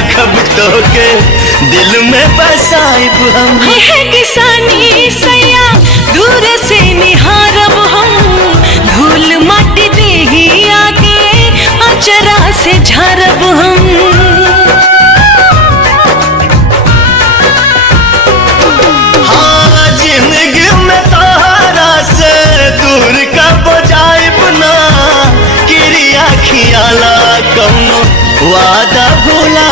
राखब तो के दिल में बसाइब हम। है किसानी सैया दूर से निहारब हम, धूल माटी देही आगे अचरा से झारब हम। हाँ जिंदगी में तोहरा से दूर कब जाइब ना, क्रिया खियाला कौनो वादा भुला